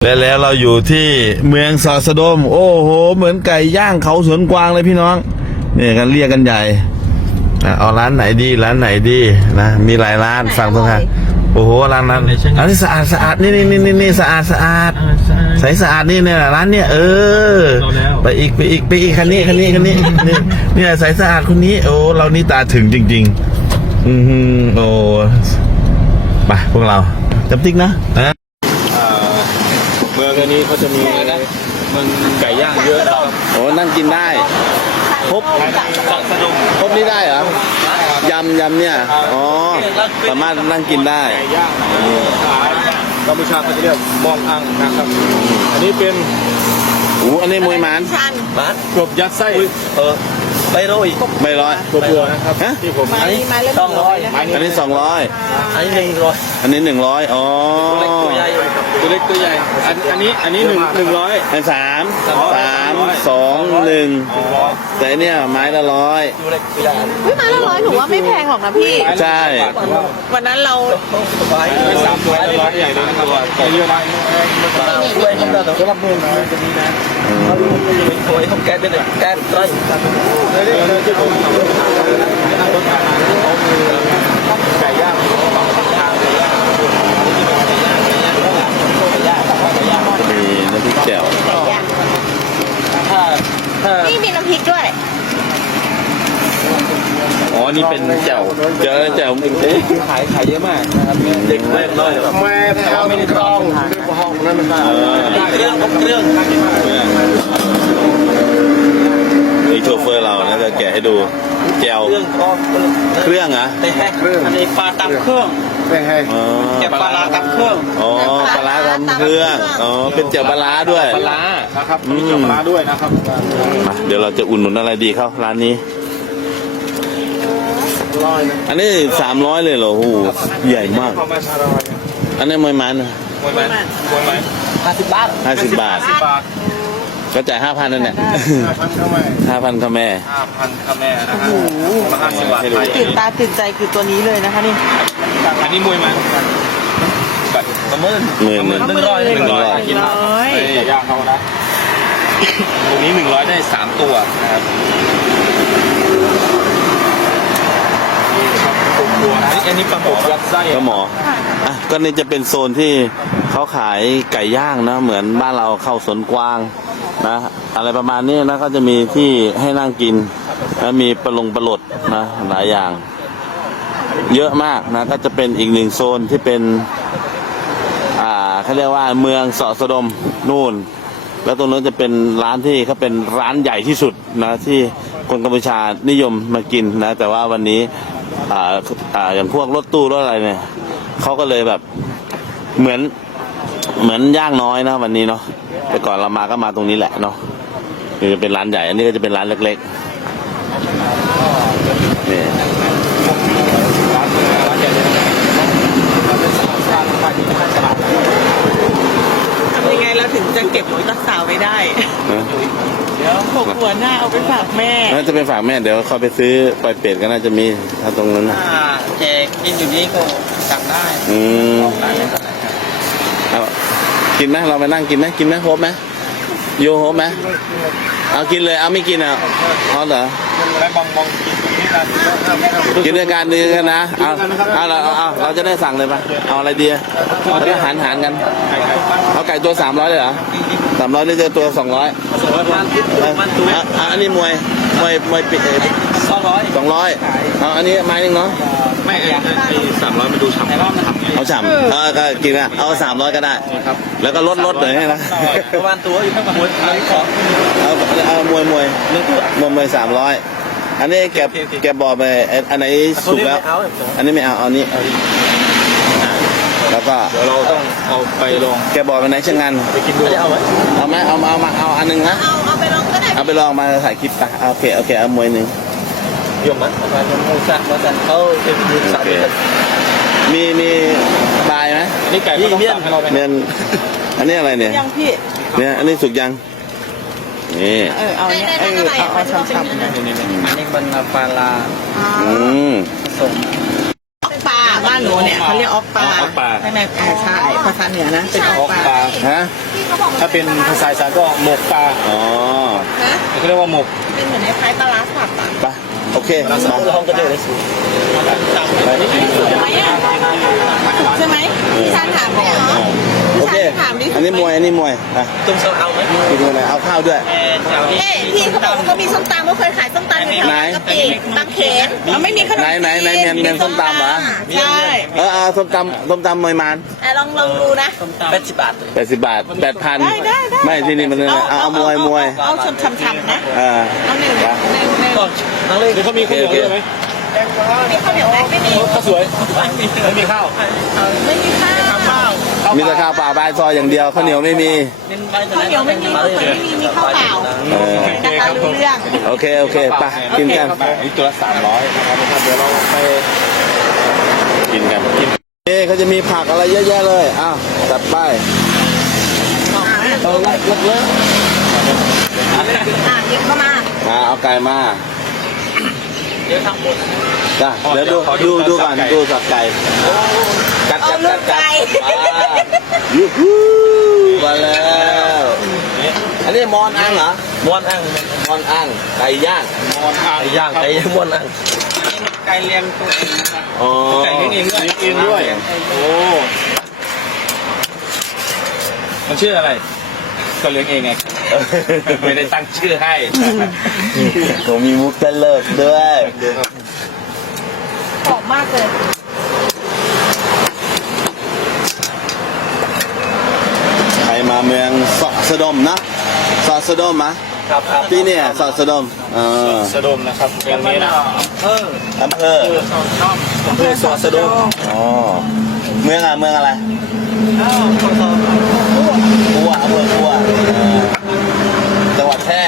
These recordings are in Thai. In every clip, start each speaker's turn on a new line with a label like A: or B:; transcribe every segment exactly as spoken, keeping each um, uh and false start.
A: และแล้วเราอยู่ที่เมืองสะสะดมโอ้โหเหมือนไก่ย่างเขาสวนกวางเลยพี่น้องเนี่ยกันเรียกกันใหญ่เอาร้านไหนดีร้านไหนดีนะมีหลายร้านสั่งตรงนั้นโอ้โหร้านนั้นอันนี้สะอาดสะอาดนี่นี่นี่นี่สะอาดสะอาดใสสะอาดนี่เนี่ยร้านเนี่ยเออไปอีกไปอีกไปอีกคันนี้คันนี้คันนี้นี่เนี่ยใสสะอาดคนนี้โอ้เรานี่ตาถึงจริงๆอืมโอ้ไปพวกเราจับติ๊กนะ
B: เมืองอันนี้เขาจะมีเมืองไก่ย่างเยอะครับ
A: โอ้นั่งกินได้ครบ
B: สะดุ้ง
A: ครบนี่ได้เหรอยำยำเนี่ยอ๋อสามารถนั่งกินได้
B: ไก่ย่างกัมพูชาเขาจะเรียกมองอังนะครับอันนี้เป็น
A: อู้อันนี้มวยมัน
B: มันกบยัดไส้เออใบโรย
A: ใบร้อย
B: กบบัวนะครับที่ผม
C: อันนี้สองร้อย
A: อันนี้สองร้อย
C: อันนี้หนึ่งร้อย
A: อันนี้หนึ่งร้อยอ๋อ
B: ตัวใหญ่ตัวเล็กตัวใหญ่อันอันนี้อันนี้หนึ่งหนึ่งร้อย
A: อันสามสามสองหนึ่งแต่เนี่ยไม้ละร้อย
C: วิไม้ละร้อยหนูว่าไม่แพงหรอกนะพี่
A: ใช่
C: วันนั้นเรา
B: สามตัวร้อยใหญ่เลยนะครับตัวเยอะมาก
C: ช่วยเขาได้แต่ก็รับมือจะมีนะเขาช่วยเขาแก้เป็นแก้ไร
B: ไก่ย่าง
A: มีน้ำพริกแจ่ว
C: นี่มีน้ำพริกด้วย
A: อ๋อนี่เป็นแจ่วเจอแจ่ว
B: ขายขายเยอะมากนะครับเด็กเล่นเลยแม่แต่ว่าไม่ได้กรองด้วยห้องนั่นมัน
C: เครื่องเครื่อง
A: นี่โชเฟอร์เรานะจะแกะให้ดูแจ่วเครื่องเหรอ
C: เครื่องอันนี้ปลาตำเครื่องแกะปลาลาตำเครื่อง
A: อ๋อปลาลาตำเครื่องอ๋อเป็นแจ่วปลาลาด้วย
B: ปลาลานะครับมีแจ่วปลาลาด้วยนะครับ
A: เดี๋ยวเราจะอุ่นหนุนอะไรดีเขาร้านนี้อันนี้สามร้อยเลยเหรอโอ้โหใหญ่มากอันนี้มวยมัน
B: มวยมันมวยมัน
C: ห้าสิบบาท
A: ห้าสิบบาทก็จ่ายห้าพันนั่นแหละห้าพันค่ะแม่
B: ห้าพันค่ะแม่นะฮะมาห้าสิบบาท
C: ตื่นตาตื่นใจคือตัวนี้เลยนะคะนี่
B: อันนี้มวยมันแบบประเมิน
A: หมื่นหนึ่ง
C: หนึ่งร้อยหนึ่งร้อย
B: กินได้ย่างเขานะตรงนี้หนึ่งร้อยได้สามตัวนะครับอันนี้ปลาหมอยัดไส้
A: ปลาหมออ่ะก็นี่จะเป็นโซนที่เขาขายไก่ย่างนะเหมือนบ้านเราเข้าสวนกวางนะอะไรประมาณนี้นะก็จะมีที่ให้นั่งกินแล้วมีปลงปลดนะหลายอย่างเยอะมากนะก็จะเป็นอีกหนึ่งโซนที่เป็นอ่าเขาเรียกว่าเมืองสะสะดมนู่นแล้วตรงนั้นจะเป็นร้านที่เขาเป็นร้านใหญ่ที่สุดนะที่คนกัมพูชานิยมมากินนะแต่ว่าวันนี้อ่าอ่าอย่างพวกรถตู้รถอะไรเนี่ยเขาก็เลยแบบเหมือนเหมือนย่างน้อยนะวันนี้เนาะแต่ก่อนเรามาก็มาตรงนี้แหละเนาะนี่จะเป็นร้านใหญ่อันนี้ก็จะเป็นร้านเล็กๆนี่
C: ทำยังไงเราถึงจะเก็บรักษาไว้ได้เดี๋ยวหกหัวหน้าเอาไปฝากแม่
A: น่าจะไปฝากแม่เดี๋ยวเขาไปซื้อปล่อยเป็ดก็น่าจะมีถ้าตรงนั้นนะ
C: แจกกินอยู่นี่ก็สั่งได้
A: อืมเอากินไหมเราไปนั่งกินไหมกินไหมโฮปไหมโยโฮปไหมเอากินเลยเอาไม่กินอ่ะเอาเหรอกินด้วยกันดีกันนะเอาเอาเราเอาเราจะได้สั่งเลยปะเอาอะไรดีเดี๋ยวหันหันกันเอาไก่ตัวสามร้อยเลยเหรอสามร้อยนี่จะตัวสองร้อยอันนี้มวยมวยมวยปิด
C: สองร้อย
A: สองร้อยเอาอันนี้ไม้หนึ่งเนาะ
B: ไม่ไอ้สามร้อยมันดูฉ่ำ
A: เอาฉ่ำเออก็กินอ่ะเอาสามร้อยก็ได้แล้วก็ลดลดหน่อยให้นะ
C: ประมาณตัวอยู่เท่ากับมวย
A: เอาเอามวยมวยมวยมวยสามร้อยอันนี้แกแกบอกไปอันไหนสุกแล้วอันนี้ไม่เอาเอานี้แล้วก็
B: เดี๋ยวเราต้องเอาไปลอง
A: แกบอกไปไหนช่างงาน
B: ไปกินดู
C: เอาไหม
A: เอาไหมเอาเอามาเอาอันนึงนะ
C: เอาเอาไปลองก็ได้
A: เอาไปลองมาถ่ายคลิปไปโอเคโอเคเอามวยหนึ่ง
C: ยมมันมาจนมูสักมาสันเขาเป็นมูสัก
A: มีมีบายไหม
B: นี่ไก่ที่เมียน
A: เมียนอันนี้อะไรเนี่ย
C: ยังพี่
A: เนี่ยอันนี้สุกยังนี่
C: เออเอาเนี่ยเออเอาเอาช้ำๆอันนี้เป็นปลาลา
A: อืม
C: ส่งปลาบ้านหนูเนี่ยเขาเรียกออกปลา
B: ออกปลา
C: ใช่ไหมอ่าใช่ภาษาเหนือนะเป็นออกปลา
B: ปลา
A: ฮะ
B: ถ้าเป็นภาษาอีสานก็หมกปลา
A: อ๋อ
C: ฮะ
B: เขาเรียกว่าหมก
C: เป็นเหมือนคล้ายๆปลาร้าสับอ่ะ
A: ไปโอเคมา
B: ห้องก็ได้เลยสิ
C: ถูกไหมอ่ะถูกใช่ไหมพี่ชานถามไหมเหรอ
A: โอเค
C: พี่ชานถามดิ
A: อันนี้มวยอันนี้มวยอ่ะ
B: ตุ้มเซาเอาไหม
A: กินอะไรเอาข้าวด้วย
C: เอ้ยพี่เขาบอกว่าเขามีส้มตำเขาเคยขายส้มตำในแถว
A: ไหน
C: บางกะปิบางเขนเขาไม่มีขนม
A: ไหนไหนไหนเมียนเมียนส้มตำเหรอ
C: ใช่
A: เออเอาส้มตำส้มตำมวยมัน
C: อ่ะลองลองดูนะ
B: แปดสิบบาท
A: แปดสิบบาทแปดพัน
C: ได้ได้ได้
A: ไม่ที่นี่มันเลยเอาเอามวยมวย
C: เอาชมชำชำๆนะ
A: อ่า
C: เอาหนึ่งหนึ่งหนึ่ง
B: นั่งเลยเดี๋ยวเขามีข้าวเหนียวด้วยไหม
C: มีข้าวเหนียวไหมไม่มี
B: ข้าวสวยไม่มีข้าว
C: ไม่มีข้าว
A: มีแต่ข้าวเปล่าบายซอยอย่างเดียวข้าวเหนียวไม่มี
C: ข้าวเหนียวไม่มีข้าวเหนียวไม่มีมีข้าวเปล่า
A: เออ
C: นะคะรู้เรื่อง
A: โอเคโอเคไปกินกัน
B: นี่ตัวละสามร้อยนะครับเดี๋ยวเราไป
A: กินกันนี่เขาจะมีผักอะไรเยอะแยะเลยอ้าวจัดไป
B: เราไล่เลิกเลิก
C: อ่ะเดี๋ยวเข้ามา
A: มาเอาไก่มา
B: เดี๋ยวทางบน
A: จ้ะเดี๋ยวดูดูดูก่อนดูสับไก่กัด
C: เอา
A: กัด
C: ลู
A: กั
C: ก
A: ดกัด
C: ไก่
A: มายูฮูมาแล้วอันนี้มอนอังเหรอ
B: ม้วนอ่าง
A: มอนอังไก่ย่าง
B: ม้วนอ่างย่างไก่ม้วนอ่าง
C: ไก่เลี้ยงตัวเองนะคะ
A: อ๋อ
B: ไก่เลี้ยงเองด้วยเองด้วยโอ้มันชื่ออะไรก็เลี้ยงเองไงไม่ได้ตั้งชื่อให้
A: ผมมีมุกตะเลิกด้วย
C: หอมมากเลย
A: ใครมาเมืองสะสะดมนะสะสะดมมะ
B: ครับครับ
A: ที่เนี่ยสะสะดมเออ
B: สะดมนะครับอย่างนี้นะเออ
A: อำเภอ
B: ชอบอำเภอสอสะดม
A: อ๋อเมืองอะเมืองอะไร
B: อ้าวสอสอ
A: ปัวอำเภอปัวเออจังหวัดแพร่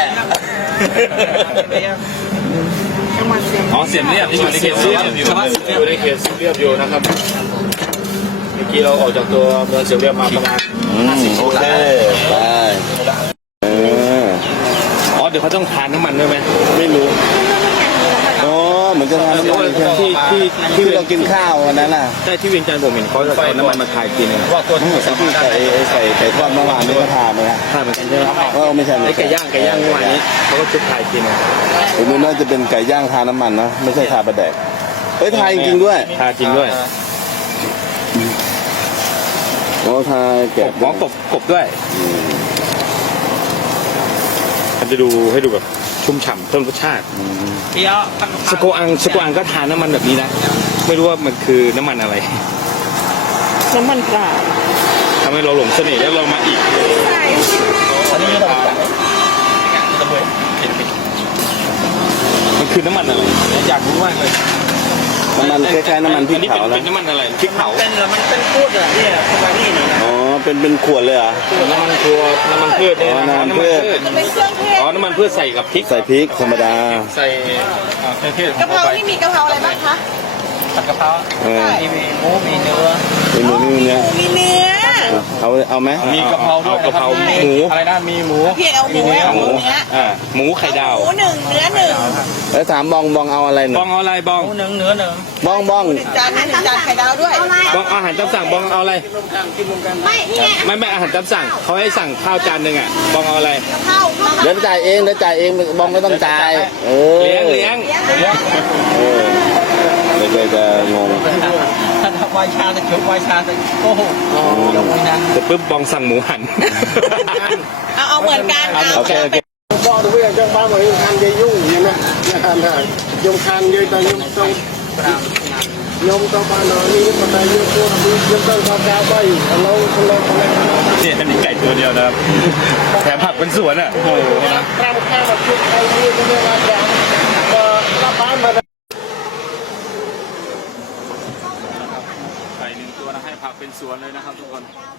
B: อ๋อเสียมเรียบที่อยู่ในเขตเสียมอยู่อยู่ในเขตเสียมเรียบอยู่นะครับเมื่อกี้เราออกจากตัวเมืองเสียมเรียบมาประมาณ
A: อืมโอเคไปเออ
B: อ๋อเดี๋ยวเขาต้องทานน้ำมันด้วยไหม
A: ไม่รู้อ๋อเหมือนจะทานน้ำมันใช่ไหม
B: ที่ที่
A: ที่เรากินข้าววันนั้นน่ะ
B: ใช่ที่เวียงจันทร์ผมเห็นเขาจะเอาน้ำมันมาทากินเองว่าตัว
A: อืมไอ้ที่ใส่ไอ้ใส่ไก่ทอดเมื่อวานนี่ก็ทานเลยนะ
B: ทานเหมือนกันใช่ไหม
A: เออไม่ใช่
B: ไอ้ไก่ย่างไก่ย่างเมื่อวานนี้เขาก็ชุบทายกินเอง
A: ผมนึกว่าจะเป็นไก่ย่างทาน้ำมันนะไม่ใช่ทาปลาแดกเฮ้ยทาจริงๆด้วย
B: ทาจริงด้วย
A: โอ้ทาแกะ
B: หมอกบกบด้วยมันจะดูให้ดูแบบชุ่มฉ่ำเพิ่มรสชาติสโกอังสโกอังก็ทานน้ำมันแบบนี้นะไม่รู้ว่ามันคือน้ำมันอะไร
C: น้ำมันปลา
B: ทำให้เราหลงเสน่ห์แล้วเรามาอีก
C: ใช่
B: อันนี้เรามันคือน้ำมันอะไรอยากรู้มากเลย
A: น้ำมันคล้ายๆน้ำมันพริกเผา
B: อัน
A: แล้ว
B: นี้เป็นน้ำมันอะไรพริกเผา
C: เป็นมันเป็นพูดเหรอเนี่ยสปานี่นะ
A: อ๋อเป็นเป็นขวดเลยเหรอ
B: น้ำมันครัวน้ำมันพืชเนี่ย
A: อ๋อ
B: นะ
A: น้ำมันพืช
C: จะเป็นเครื่องเทศ
B: อ๋อน้ำมันพืชใส่กับพริก
A: ใส่พริกธรรมดา
B: ใส่อ่าเครื่องเทศ
C: กะเพรานี่มีกะเพราอะไรบ้างคะ
B: ผัดกะเพรา
A: เออ
B: มีหมูมีเนื้อ
A: มีหมูมีเนื้อ
C: มีเนื้อ
A: เอาเอาไหม
B: มีกะเพราด้วยกะเพราหมูอะไรนะมีหมู
C: พี่เอาหมูเอาหมูเนื้อ
B: อ่าหมูไข่ดาว
C: หมูหนึ่งเนื้อหนึ่ง
A: แล้วถามบองบองเอาอะไรห
B: บ
A: น่
B: อ
A: อย
B: งเอาอะไรบองหนึ่งเนื้อหนึ่ง
A: บองบอง
C: จานหนึ่งจานไข่ดาวด้วย
B: บองอาหารตามสั่งบองเอาอะไร
C: ไม่นี่ไง
B: ไม่ไม่อาหารตามสั่งเขาให้สั่งข้าวจานหนึ่งอ่ะบองเอาอะไร
C: ข้าว
A: เดี๋ยวจ่ายเองเดี๋ยวจ่ายเองบองไม่ต้องจ่ายเออ
B: เลี้ยงเลี้ยง
C: เลี้ยง
A: เออเด็กๆจะงง
D: ถ้าทำวายชาจะชุบวายชาจะโอ้โหยกไม่นะ
B: แต่ปุ๊บบองสั่งหมูหัน
C: เอาเอาเหมือนกันเอา
A: โอเคโอเค
E: บอกด้วยเจ้าบ้านบอกยังคันจะยุ่งใช่ไหมยังคันได้ยมคันยืนแต่ยมต้องยมต้องมาหน่อยนี่ก็ได้ยมตัวยมต้องทำยาไปเราคนเราคนเรา
B: เนี่ยอันนี้ไก่ตัวเดียวนะครับแถมผักเป็นสวนอ่ะโอ้โห
E: ตามข้าวแบบชุดไทยนี่ก็ไม่มาจากก็รับบ้านมา
B: ไก่หนึ่งตัวนะให้ผักเป็นสวนเลยนะครับทุกคน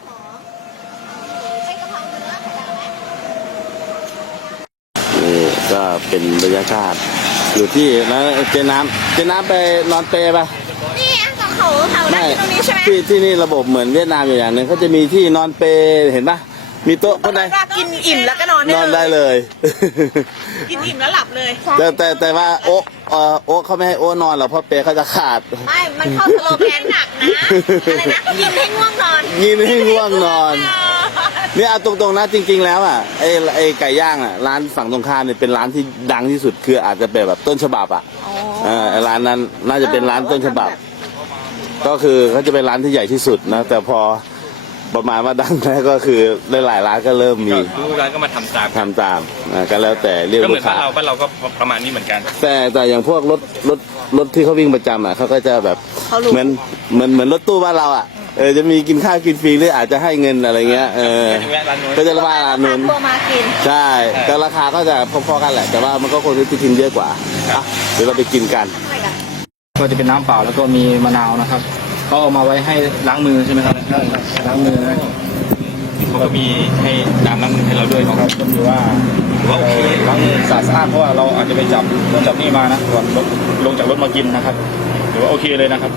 A: นี่ก็เป็นบรรยากาศอยู่ที่นะเจน้ำเจน้ำไปนอนเปรปะ
C: นี่กับเขาเขานั่งอยู่ตรงนี้ใช่ไหม
A: ที่ที่นี่ระบบเหมือนเวียดนามอยู่อย่างหนึ่งเขาจะมีที่นอนเปรเห็นปะมีโต๊ะคนใด
C: กินอิ่มแล้วก็นอน
A: นอนได้เลย
C: กินอิ่มแล้วหลับเลย
A: แต่แต่แต่ว่าโอ๊ะเออโอ๊ตเขาไม่ให้โอ๊ตนอนหรอกเพราะเปรย์เขาจะขาด
C: ไม่ มันเข้าสโลแกนหนักนะ อะไรนะ กินให้ง่วงนอน
A: ยินให้ง่วงนอนเนี่ยเอาตรงๆนะจริง ๆ แล้วอ่ะไอ้ไอ้ไก่ย่างอ่ะร้านฝั่งตรงข้ามเนี่ยเป็นร้านที่ดังที่สุดคืออาจจะเป็นแบบต้นฉบับอ่ะ
C: อ๋อ
A: เออไอ้ร้านนั้นน่าจะเป็นร้านต้นฉบับ ก็คือเขาจะเป็นร้านที่ใหญ่ที่สุดนะแต่พอประมาณว่าดังแล้วก็คือหลายๆร้านก็เริ่มมี
B: ทุกร้านก็มาทำตาม
A: ทำตามอ่าก็แล้วแต่เรียก
B: ก็เห
A: ลู
B: มือก น
A: ค้า
B: บ้านเราบ้านเราก็ประมาณนี้เหมือนกัน
A: แต่แต่อย่างพวกรถรถรถที่เขาวิ่งประจำอ่ะเขาก็จะแบบ
C: เขารู้
A: เหมือนเหมือนเหมือนรถตู้บ้านเราอ่ะเออจะมีกินข้าวกินฟรีหรืออาจจะให้เงินอะไรเงี้ยเออ
B: ก็จะแวะร้านนู้น
A: ก็จะว่าร้านนู้น
C: ตัวมากิน
A: ใช่แต่ราคาก็จะพอๆกันแหละ แต่ว่ามันก็คนที่กินเยอะกว่าอ่ะเดี๋ยวเราไปกินกัน
B: ก็จะเป็นน้ำเปล่าแล้วก็มีมะนาวนะครับเขาเอามาไว้ให้ล้างมือใช่ไหมครับล้างมือนะเขาก็มีให้น้ำล้างมือให้เราด้วยนะครับก็ถือว่าถือว่าโอเคล้างมือสะอาดเพราะว่าเราอาจจะไปจับจับนี่มานะก่อนลงลงจากรถมากินนะครับถือว่าโอเคเลยนะครับ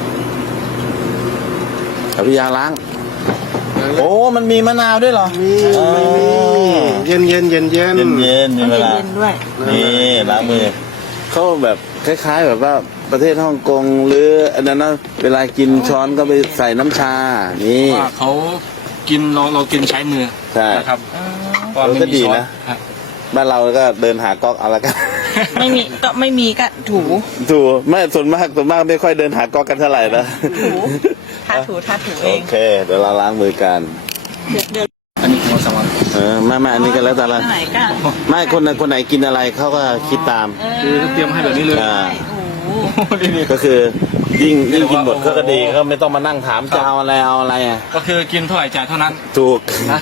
A: เอาพี่ยาล้าง โอ้ มันมีมะนาวด้วยเหรอ
E: มี
A: อ๋อ
E: ไม่มีเย็นเย็นเย็นเย็น
A: เย็นเย็นๆมีเวลา
C: เย็นด้วย
A: นี่ล้างมือ เขาแบบคล้ายๆ แบบว่าประเทศฮ่องกงหรืออันนั้นนะเวลากินช้อนก็ไปใส่น้ำชา นี่
B: ว่าเขากินเราเรากินใช้มือ
A: ใช่
B: นะครับ
A: เออก็ดีนะ
B: ครับ
A: บ้านเราก็เดินหาก๊อกเอาละกัน
C: ไม่มีก็ไม่มีก็ถู
A: ถูกไม่ส่วนมากส่วนมากไม่ค่อยเดินหาก๊อกกันเท่าไหร่นะ
C: ถูทาถูทาถูเอ
A: โอง เค เดี๋ยวเราล้างมือกัน
C: เดี๋ยวเดี๋ยว
B: อันนี้หัวสวรรค์
A: เออไม่ไม่อันนี้ก็แล้วแต่ละ
C: ไหนกัน
A: ไม่คนไหนคนไหนกินอะไรเขาก็คิดตาม
B: คือเตรียมให้แบบนี้เลย
A: อ่า
C: โอ้โห
B: นี่
A: ก็คือยิ่งยิ่งกินหมด
B: โอ้โห
A: ก็ดีก็ไม่ต้องมานั่งถามจะเอาอะไรเอาอะไรอ่ะ
B: ก็คือกินเท่าไหร่จ่ายเท่านั้น
A: ถูก
B: นะ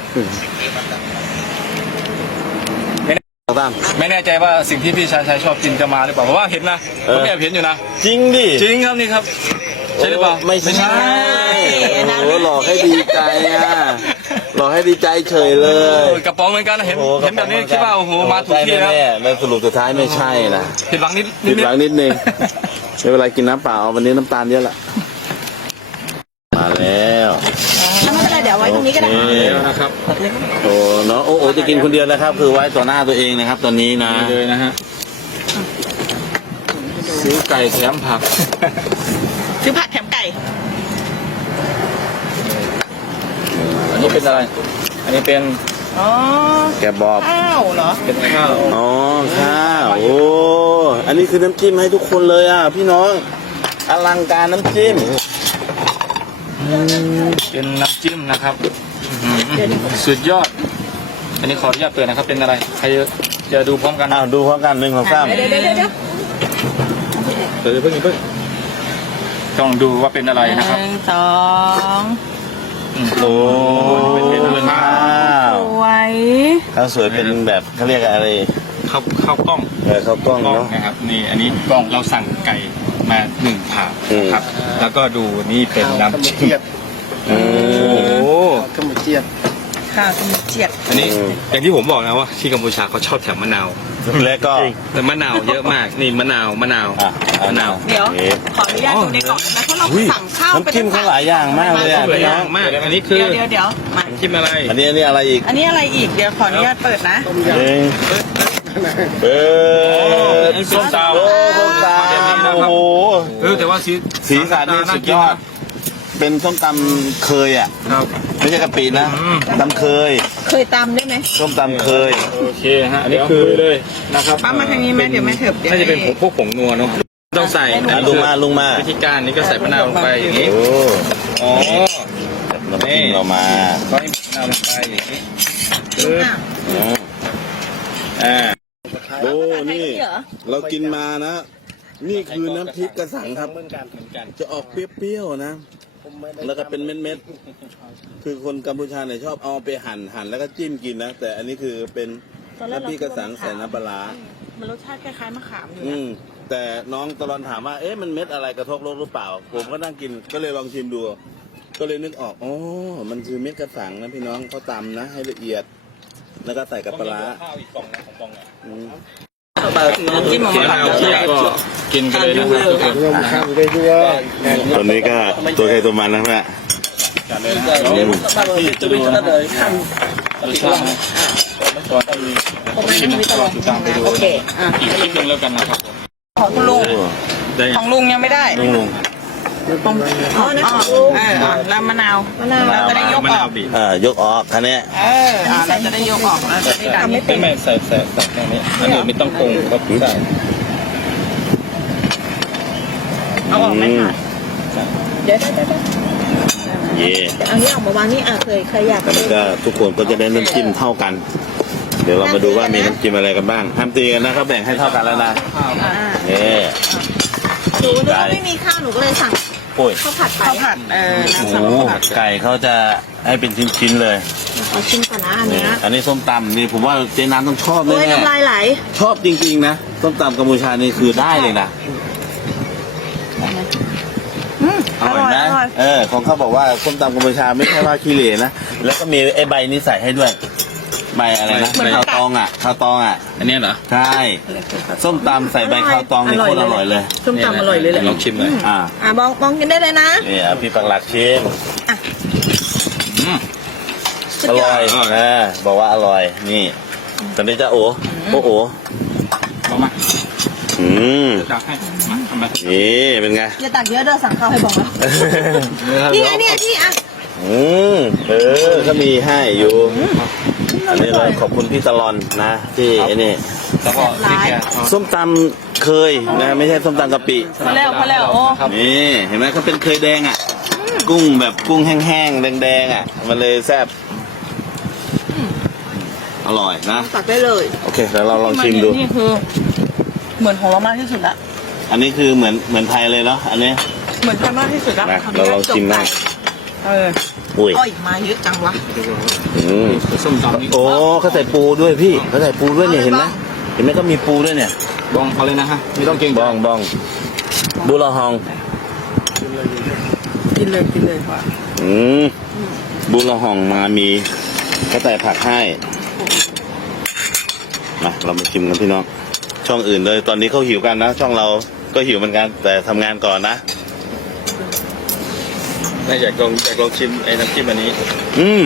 A: ตาม
B: ไม่แน่ใจว่าสิ่งที่พี่ชายชายชอบกินจะมาหรือเปล่าเพราะว่าเห็นนะ
A: เออ
B: ผมแอบเห็นอยู่นะ
A: จริงดิ
B: จริงครับนี่ครับใช่หรือเปล่า
A: ไม่ใช่โอ้โหหลอกให้ดีใจอ่ะหลอกให้ดีใจเฉยเล
B: เอย อกระป๋องเหมือนกันนะเห็น
A: โอ้โห
B: เห็นแบบนี้คิดว่าโอ้โหมาถูกที่แล้ว
A: แน่ๆแล้วสรุปสุดท้ายไม่ใช่นะ
B: ผิดหวังนิด
A: ผิดหวังนิดนึงไม่เป็นไรกินน้ำเปล่าวันนี้น้ำตาลเยอะละมาแล้ว
C: ไม่เป็นไรเดี๋ยวไว้ตรงนี้ก็ได้
A: โอเค
B: แล้วนะครับ
A: โอ้เนาะโอ้โอจะกินคนเดียวนะครับ คือไว้ต่อหน้าตัวเองนะครับ ตอนนี้นะ
B: นี่เลยนะฮะซื้อไก่แถมผัก
C: ซื้อผักแถมไก่
B: อันนี้เป็นอะไร อันนี้เป็น
C: อ๋อ
A: แกบอก
C: ข้าวเหรอ
B: เป็นข้าว
A: อ๋อข้าวโอ้อันนี้คือน้ำจิ้มให้ทุกคนเลยอ่ะพี่น้องอลังการน้ำจิ้ม
B: เป็นน้ำจิ้มนะครับอื้อหือสุดยอด อันนี้ขออนุญาตเปิดนะครับ เป็นอะไร ใครจะดูพร้อมกัน
A: อ้าวดูพร้อมกันหนึ่งสองสาม
C: เดี๋ยวเดี๋ยวเดี๋ยวเดี๋ยว
B: เดี๋ยวเพิ่งเพิ่งต้องดูว่าเป็นอะไร
C: ห
B: นะครับ
C: นึ่งสอง
B: อืม
A: โอ้
B: เป็นเป็นเป็น
A: ข้าว
C: สวย
A: ข้าวสวยเป็นแบบเขาเรียกอะไร
B: ข้าวข้าวกล้อง
A: เออข้าวกล้อง
B: กล้อง
A: เนาะ
B: นะครับ นี่อันนี้กล้องเราสั่งไก่มาหนึ่งถาด
A: อืม
B: ครับ แล้วก็ดูนี่เป็น
E: ข้าว
B: น้ำ
E: ขม
B: จิ้ม
E: เจียด
A: อืม
B: โอ้
E: ขมเจียด
C: ข้าวสมุนเจียบ
B: อันนี้
A: อืม
B: อย่างที่ผมบอกนะว่าที่กัมพูชาเขาชอบแถมมะนาว
A: แล้วก็
B: แต่มะนาวเยอะมาก นี่มะนาวมะนาว
A: อ่ะ
B: มะนาว
C: เดี๋ยว
A: โอเค
C: ขออนุญาตดูในกล่องนะเพราะเรา
A: อุ้ย
C: สั่งข้าวไป
A: น้ำจิ้มเขาหลายอย่างมากเลยอะ
B: หลายอย่างมาก อันนี้คือ
C: เดี๋ยวเดี๋ยวเดี๋ยวมา
B: จิ้มอะไร
A: อันนี้อันนี้อะไรอีก
C: อันนี้อะไรอีก เดี๋ยวขออนุญาตเปิดนะ
E: ต้มย
A: เอ้ยเปิด
B: ส้มตำ
A: โอ้ส้มตำโอ้โห
B: เออแต่ว่าสี
A: สีสันนี่สุดยอด เป็นส้มตำเคยอ่ะ
B: ครับ
A: ไม่ใช่กะปินะ
B: อืม
A: ตำเคย
C: เคยตำได้ไหม
A: ส้มตำเคย
B: โอเคฮะอันนี้คือเลยนะครับ
C: ป้ามาทางนี้ไหมเดี๋ยวแม่เถิบเดี๋ยว
B: น่าจะเป็นผงพวกผงนัวเนาะต้องใส่
A: อ่ะลุงมาลุงมา
B: วิธีการนี้ก็ใส่มะนาวลงไปอย่างนี้
A: โอ้
B: อ๋อ
A: น้ำจิ้มเรามา
B: ก็ให้มะนาวลงไปอย่างนี้
C: ลูกอ่ะ
A: อืม
B: อ่า
A: โอ้นี่
C: เหรอ
A: เรากินมานะ นี่คือน้ำพริกกระสังครับ
E: เหมือนกัน
B: เหมือนกัน
A: จะออกเปรี้ยวๆนะ
E: ผมไม่ได้
A: แล้วก็เป็นเม็ดๆ คือคนกัมพูชาเนี่ยชอบเอาไปหั่นหั่นแล้วก็จิ้มกินนะ แต่อันนี้คือเป็นน้ำพริกกระสังใส่น้ำปลาร้า
C: มันรสชาติคล้ายๆมะขามอยู่
A: อื
C: นะ
A: มแต่น้องตะลอนถามว่า เอ๊ะมันเม็ดอะไรกระทบโรคหรือเปล่า ผมก็นั่งกิน ก็เลยลองชิมดู ก็เลยนึกออก อ๋อ มันคือเม็ดกระสังนะพี่น้องเขาตำนะ ให้ละเอียด แล้วก็ใส่กับปลาร้า
B: ข้าวอีกกล่องนะของกล่องอ่ะ
A: อืม
C: น้ำจิ้มออก
B: มะ
C: มา
B: นาวเที่ยก็กินกันเลยนะครับทุกคน
E: ยมข้าวได้ด้วย
A: ตอนนี้ก็ตัวใครตัวมันนะแม่
B: จัดเลยนะที่จะดูนะรสชาตินะตอนที่
C: ผมไม่ได้มีตลอด
B: ตามไปดู
C: โอเค อ่ะ
B: อีกคลิปหนึงแล้วกันนะครับ
C: ของคุณลุง
A: โอ้ได้
C: ของลุงยังไม่ได้
A: ลุงลุง
C: อ๋อนะของลุงเออแล้วมะนาวมะนาวเราจะได้ยก
B: มะ
C: อ
B: นา
C: อ
B: ว
C: ก
B: บีบ
A: เอ่อยกออกคันนี้
C: เอออ่าเราจะได้ยกออกเราจะได้ดัน
B: ไม่ไม่ใส่ใส่ใส่แค่นี้อันอื่นไม่ต้องปรุงครับใส่
C: เอาออกไหมคะเดี๋ยวเดี๋ยวเดี๋ยว
A: เย่
C: เอานี้ออกมาวางนี่อ่ะเคยเคยอยาก
A: ตอนนี้ก็ทุกคนก็จะได้น้ำจิ้มเท่ากัน เดี๋ยวเรามาดูว่ามีน้ำจิ้มอะไรกันบ้างห้ามตีกันนะเขาแบ่งให้เท่ากันแล้วนะ
C: อ่า
A: เย่
C: หนูนึกว่าไม่มีข้าวหนูก็เลยสั่ง
A: โอ้ย
C: ข้าวผัดไปข้าวผัดเออ
A: โอ้
C: น้ำ
A: โห
C: สั่งข้าวผัด
A: ไก่เขาจะให้เป็นชิ้นๆเลย
C: ขอชิมก่อนนะอัน
A: นี่
C: เนี้ย
A: อันนี้ส้มตำนี่ผมว่าเจ๊น้ำต้องชอบ
C: โอ้ย
A: แน่
C: น้ำลายไหล
A: ๆชอบจริงๆนะส้มตำกัมพูชานี่คือได้เลยนะ
C: อืม
A: อ
C: อ
A: ร่
C: ร่
A: อ
C: อย ย
A: นะ
C: อร่อย
A: เออของเขาบอกว่าส้มตำกัมพูชาไม่ใช่ว่าขี้เหร่นะแล้วก็มีไอ้ใบนี้ใส่ให้ด้วยใบอะไรนะข้าวตองอ่ะข้าวตองอ่ะ
B: อันนี้เหรอ
A: ใช่ส้มตำใส่ใบข้าวตองนี่โคตรอร่อยเลย
C: ส้มตำอร่อยเลยแหละ
B: ลองชิมเลย
A: อ่า
C: อ่ะบองบองกินได้เลยนะ
A: นี่อ่ะพี่ปักหลักชิม
B: อืม
C: สุด
A: อย
C: อ
A: ร่อ
C: ด
A: ยนะบอกว่าอร่อยนี่ตอนนี้จะโอ้โอ้โอ้
B: ลองมา
A: อืม
B: จับให้มาทำไม
A: นี่เป็นไง
C: อย่าตักเยอะเด้อสั่งข้าวให้บองแล้วนี่ไงเนี่ยที่อ่ะ
A: อืมเออเขามีให้อยู่อันนี้เราขอบคุณพี่ตลอนนะที่ไอ้นี่
B: แล้วก็พริกแกง
A: ส้มตำเคยนะไม่ใช่ส้มตำกะปิ
C: พอแล้วพอแล้วโอ้
A: นี่เห็นไหมเขาเป็นเคยแดงอ่ะ กุ้งแบบกุ้งแห้งๆแดงๆอ่ะ มันเลยแซ่บอร่อยนะ
C: ตักได้เลย
A: โอเคแล้วเราลองชิมดู
C: นี่คือ เหมือนของเรามากที่สุดละ
A: อันนี้คือเหมือนเหมือนไทยเลยเนาะอันนี้
C: เหมือนกันมากที่สุดละ
A: นะเราลองชิมได้
C: เออ
A: อุ้ย
C: อ้อยมาเยอะจังวะ
A: อืม
B: ส้มตำนี่
A: โอ้เขาใส่ปูด้วยพี่เขาใส่ปูด้วยเนี่ยเห็นไหมเห็นไหมก็มีปูด้วยเนี่ย
B: บองเอาเลยนะฮะไม่ต้องเกรง
A: บ้องบ้องบุรหอง
C: กินเลยกินเลยค่ะ
A: อืมบุรหองมามีเขาใส่ผักให้มาเรามาชิมกันพี่น้องช่องอื่นเลยตอนนี้เขาหิวกันนะ ช่องเราก็หิวเหมือนกัน แต่ทำงานก่อนนะ
B: น่าอยากลองอยากลองชิมไอ้น้ำจิ้มอันนี้
A: อืม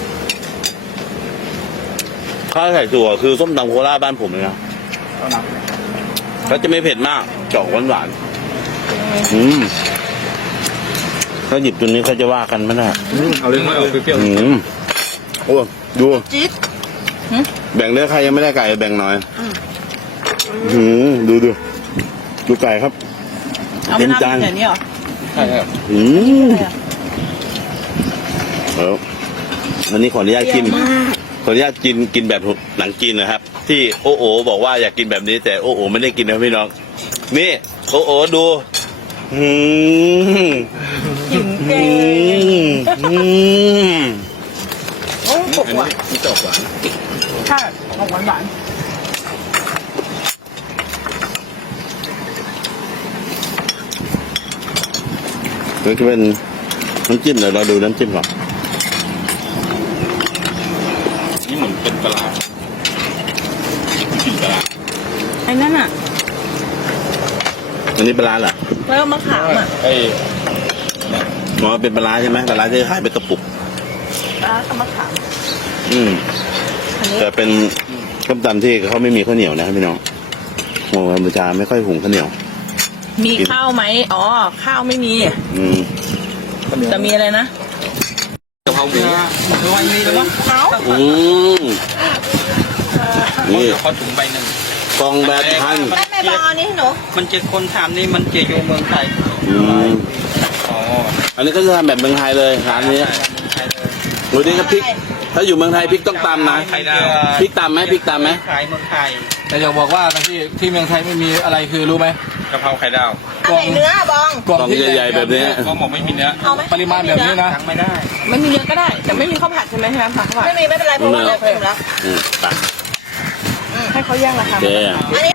A: ข้าวไข่ถั่วคือส้มตำโคราชบ้านผมเลยนะ
B: เอาน้
A: เขาจะไม่เผ็ดมากจะออกหวานๆอืมถ้าหยิบตัวนี้เขาจะว่ากันไหมนะ
B: ำเอาเลยเอาเปรี้ยว
A: อืมโอ้ดู
C: จิ๊ด
A: แบ่งเนื้อใครยังไม่ได้ไก่แบ่งหน่อยอืมดูดูดูไก่ครับ
C: เอา
A: เต็
C: ไม่
A: ม
C: น่า
A: จาน
C: เป็นอย่างนี้เหรอ
B: ๆใช่ครับ
A: อืมแล้ววันนี้ขออนุญาตกิน ขออนุญาตกินกินแบบหนังจีนนะครับ ที่โอโอบอกว่าอยากกินแบบนี้ แต่โอโอไม่ได้กินนะพี่น้องนี่โอโอดูอืม
C: กินเก่ง
A: อืม
C: โอ้ปก
B: อัน
C: ว่ะ
B: นี้นี่จะออกหวาน
C: ใช่ของหวานหวาน
A: นี่จะเป็นน้ำจิ้มเดี๋ยวเราดูน้ำจิ้มก่อน
B: นี่เหมือนเป็นปลาร้ากินปลาร้า
C: ไอ้นั่นอ่ะ
A: อันนี้ปลาร้าเหรอ
C: แล้วมะขามอ่ะ
B: ไอ้
A: อ๋อเป็นปลาร้าใช่ไหมปลาร้าที่ขายเป็นกระปุก
C: ร้านกับมะขาม
A: อืม
C: อันนี้
A: แต่เป็นส้มตำที่เขาไม่มีข้าวเหนียวนะครับพี่น้องโอ้กัมพูชาไม่ค่อยหุงข้าวเหนียว
C: มีข้าวไหมอ๋อข้าวไม่มี
A: อืม
C: จะมีอะไรนะ
B: กะเพราหมู
C: วันนี้หรือว่าเขา
A: อืมนี่
B: เขาถุงใบหนึ่ง
A: กองแบบพัน
C: แม่แม่บองอันนี้ให้หนู
D: มันเจ็ดคนถามนี่มันเจอยู่เมืองไทย
A: อืม
B: อ๋อ
A: อันนี้ก็จะทำแบบเมืองไทยเลยร้านนี้
D: ไทยเลย
A: โอ้ยนี่ก็พริก ถ้าอยู่เมืองไทยพริกต้องตำนะ
B: ไข่ดาว
A: พริกตำไหมพริกตำไหม
D: ขายเมืองไทย
B: แต่อยากบอกว่าที่ที่เมืองไทยไม่มีอะไรคือรู้ไหมกะเพราไข่ดาว
C: อันไหนเนื้อบอง
A: กล่องใหญ่ๆแบบนี้
B: ก็บอกไม่มีเนื้อ
C: เอาไหม
B: ปริมาณแบบนี้นะ
D: สั่งไม่ได้
C: ไม่มีเนื้อก็ได้ แต่ไม่มีข้าวผัดใช่ไหมใช่ไหมผัดข้าวผัดไม่มีไม่เป็นไรเพราะว่าเราเพิ่มแล้ว
A: อืมไป
C: ให้เขาย่างราคา
A: โอเค